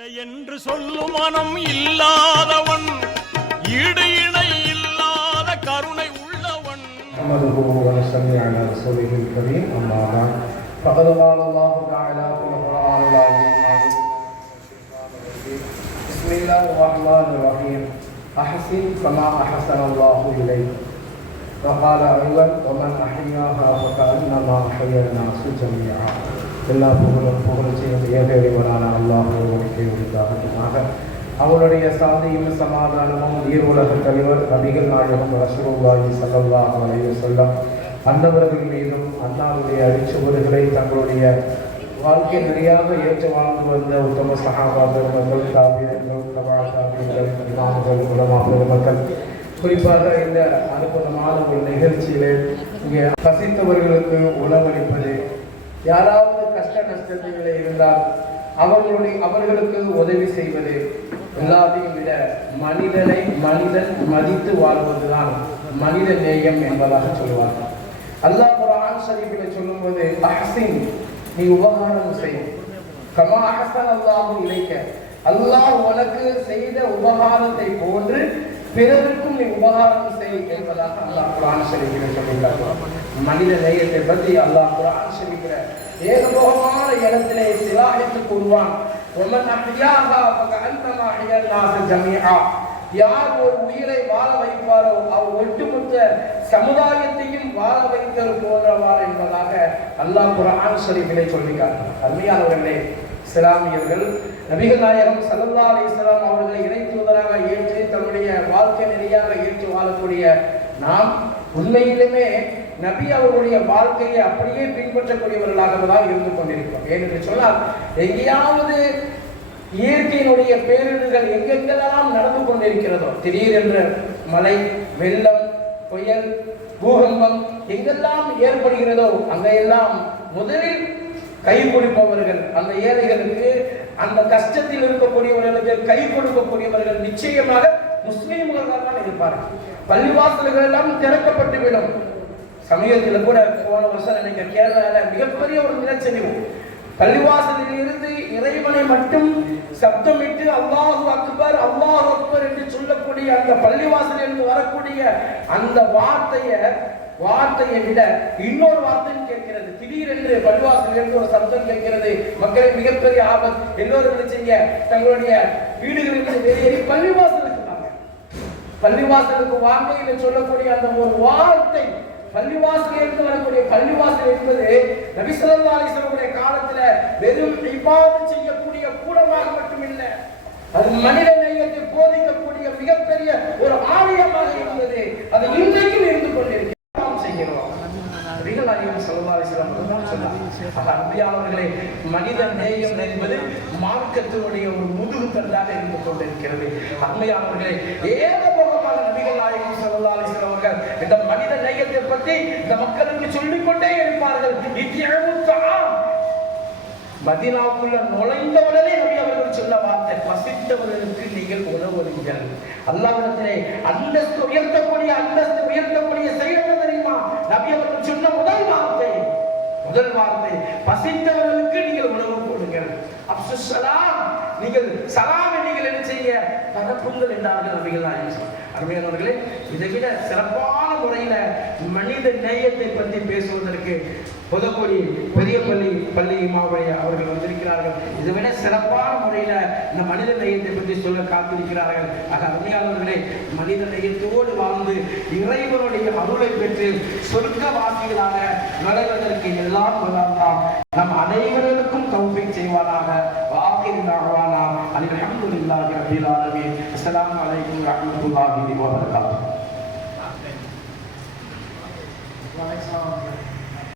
என்று சொல்லும் மனம் இல்லாதவன், ஈடு இணை இல்லாத கருணை உள்ளவன். நஹ்மதுஹு வ நஸல்லி அலா ரசூலிஹில் கரீம். அம்மா பஅத். ஃபகத் क़ால அல்லாஹு தஆலா ஃபில் குர்ஆனில் அஸீம். பிஸ்மில்லாஹிர் ரஹ்மானிர் ரஹீம். அஹ்சின் கமா அஹ்ஸனல்லாஹு இலைக். وقال أيضا ومن أحياها فكأنما أحيا الناس جميعا. எல்லா புகழ்ச்சியும் ஏகேவனான அல்லாஹ்வுக்கே உரித்தாகட்டுமாக. அவருடைய சாந்தியும் சமாதானமும் ஈர் உலக தலைவர் நபிகள் நாயகம் ரசூலுல்லாஹி ஸல்லல்லாஹு அலைஹி வஸல்லம் அன்னவர்கள் மீதும் அன்னாருடைய அடிச்சுவடுகளை தங்களுடைய வாழ்க்கை நிறையாக ஏற்று வாழ்ந்து வந்த உத்தம சஹாபாக்கள், தாபிஈன்கள், தபா தாபிஈன்கள், இமாம்கள், உலமா பெருமக்கள், குறிப்பாக இந்த அனுபவமான ஒரு நிகழ்ச்சியிலே இங்கே பசித்தவர்களுக்கு உணவளிப்பது, யாராவது கஷ்ட நஷ்டத்திலே இருந்தால் அவர்களுக்கு உதவி செய்வது, எல்லாத்தையும் விட மனிதன் மதித்து வாழ்வதுதான் மனித நேயம் என்பதாக சொல்லுவார்கள். அல்லாஹ் குர்ஆன் ஷரீஃபிலே சொல்லும்போது அஹ்சின், நீ உபகாரம் செய், கமா அஹ்ஸனல்லாஹு இலைக்க, அல்லாஹ் உனக்கு செய்த உபகாரத்தை போன்று பிறருக்கும் நீ உபகாரம் செய் என்பதாக அல்லாஹ் குர்ஆன் ஷரீஃபிலே சொல்கிறார். மனித நேயத்தை பற்றி அல்லாஹ் குர்ஆன் ஷரீஃபிலே ஏகபோகமான இடத்திலே சிலாகித்து கூறுவான். وَمَنْ أَحْيَاهَا فَكَأَنَّمَا أَحْيَا النَّاسَ جَمِيعًا. யார் ஒரு உயிரை வாழ வைப்பாரோ அவர் ஒட்டுமொத்த சமுதாயத்தையும் வாழ வைத்தல் போன்றவாறு என்பதாக அல்லாஹ் குர்ஆன் ஷரீஃபிலே சொல்கிறார். அருமையானவர்களே, இஸ்லாமியர்கள் நபிகள் நாயகம் ஸல்லல்லாஹு அலைஹி வஸல்லம் அவர்களை இறை தூதராக ஏற்று தன்னுடைய வாழ்க்கை நெறியாக ஏற்று வாழக்கூடிய நாம் உண்மையிலுமே நபி அவர்களுடைய வாழ்க்கையை அப்படியே பின்பற்றக்கூடியவர்களாக தான் இருந்து கொண்டிருக்கிறோம். ஏனென்று சொன்னால், எங்கேயாவது இயற்கையினுடைய பேரிடர்கள் எங்கெங்கெல்லாம் நடந்து கொண்டிருக்கிறதோ, திடீரென்று மழை, வெள்ளம், புயல், பூகம்பம் எங்கெல்லாம் ஏற்படுகிறதோ அங்கெல்லாம் முதலில் கை கொடுப்பவர்கள், அந்த ஏழைகளுக்கு, அந்த கஷ்டத்தில் இருக்கக்கூடியவர்களுக்கு கை கொடுக்கக்கூடியவர்கள் நிச்சயமாக முஸ்லீம்கள் தான் இருப்பார்கள். பள்ளிவாசல்கள் எல்லாம் திறக்கப்பட்டு விடும். சமயத்தில் கூட போன வருஷம் நினைக்க கேரளால மிகப்பெரிய ஒரு நிலச்சரிவு. பள்ளிவாசலில் இருந்து இறைவனை மட்டும் சப்தமிட்டு அல்லாஹு அக்பர் அல்லாஹு அக்பர் என்று சொல்லக்கூடிய அந்த பள்ளிவாசலில் இருந்து வரக்கூடிய அந்த வார்த்தையை விட இன்னொரு வார்த்தையும் கேட்கிறது. திடீரென்று பள்ளிவாசலில் இருந்து ஒரு சப்தம் கேட்கிறது. மக்களை மிகப்பெரிய ஆபத்து. எல்லோரும் நினைச்சீங்க தங்களுடைய வீடுகளில் வெளியேறி பள்ளிவாசலுக்கு வாங்க என்று சொல்லக்கூடிய அந்த ஒரு வார்த்தை, பள்ளிவாசல் என்று வரக்கூடிய பள்ளிவாசல் என்பது நபி ஸல்லல்லாஹு அலைஹி வஸல்லம் காலத்துல வெறும் இபாதத் செய்யக்கூடிய கூடமாக மட்டுமில்லை, அது மனித நேயத்தை போதிக்கக்கூடிய மிகப்பெரிய ஒரு ஆலயமாக இருந்தது. அது இன்றைக்கும் இருந்து கொண்டிருக்கிறது. நபிகள் நாயகம் ஸல்லல்லாஹு அலைஹி வஸல்லம் தான் சொன்னார். அன்பியானவர்களே, மனித நேயம் என்பது மார்க்கத்தினுடைய ஒரு முதுகு தண்டாக இருந்து கொண்டிருக்கிறது. அன்பியானவர்களே, ஏகபோகமான நபிகள் நாயகம் ஸல்லல்லாஹு அலைஹி வஸல்லம் அவர்கள் இந்த மனித நேயத்தை பற்றி இந்த மக்களுக்கு சொல்லிக் கொண்டே இருப்பார்கள். மதீனாவுக்குள்ள நுழைந்தவுடனே நபி அவர்கள் சொன்ன வார்த்தை, பசித்தவர்களுக்கு நீங்கள் உணவளிங்கள். அல்லாஹ்விடத்திலே அந்தஸ்து உயர்த்தக்கூடிய செயல் என்ன தெரியுமா? நபி அவர்கள் சொன்ன முதல் வார்த்தை பசித்தவர்களுக்கு நீங்கள் உணவு போடுங்கள். அப்சுஸ் ஸலாம், நீங்கள் சலாமை நீங்கள் என்ன செய்ய பரப்புங்கள் என்றார்கள் நபிகள் நாயகம். அருமையானவர்களே, இதை விட சிறப்பான முறையில மனித நேயத்தை பற்றி பேசுவதற்கு புதுக்கோடி பெரிய பள்ளி இமாமை அவர்கள் வந்திருக்கிறார்கள். இதை விட சிறப்பான முறையில இந்த மனித நேயத்தை பற்றி சொல்ல காத்திருக்கிறார்கள். ஆக அருமையானவர்களே, மனித நேயத்தோடு வாழ்ந்து இறைவனுடைய அருளை பெற்று சொர்க்க வாசிகளாக நுழைவதற்கு எல்லாம் நம் அனைவருக்கும் தௌஃபீக் செய்வானாக. வாகிர் தஅவானா அல்ஹம்துலில்லாஹி ரப்பில் ஆலமீன். அஸ்ஸலாமு அலைக்கும் வரஹ்மத்துல்லாஹி வபரகாத்துஹு.